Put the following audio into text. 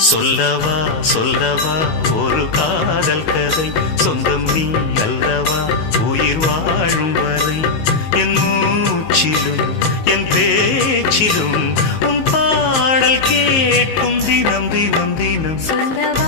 சொல்லவா சொல்லவா ஒரு காதல் கதை சொந்தம் நீ அல்லவா உயிர் வாழும் வரை என் மூச்சிலும் என் பேச்சிலும் உன் பாடல் கேட்கும் தினம் தினம் தினம் சொல்லவா